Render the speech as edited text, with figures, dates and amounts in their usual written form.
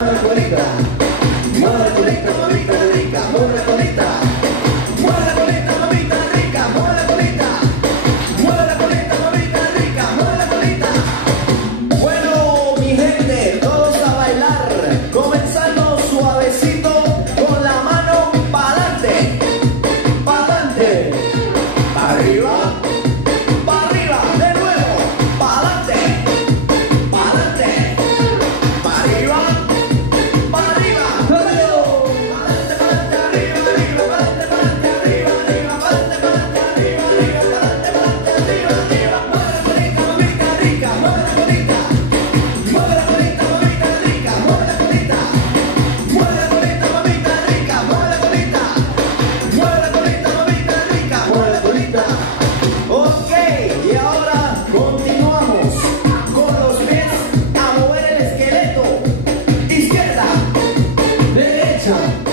la colita, mueve la colita, mamita rica, mueve la colita, mueve la colita, mamita rica, mueve la colita, mueve la colita, mamita rica, mueve la colita. Bueno, mi gente, todos a bailar, comenzando suavecito con la mano pa'lante, pa'lante, arriba. Derecha.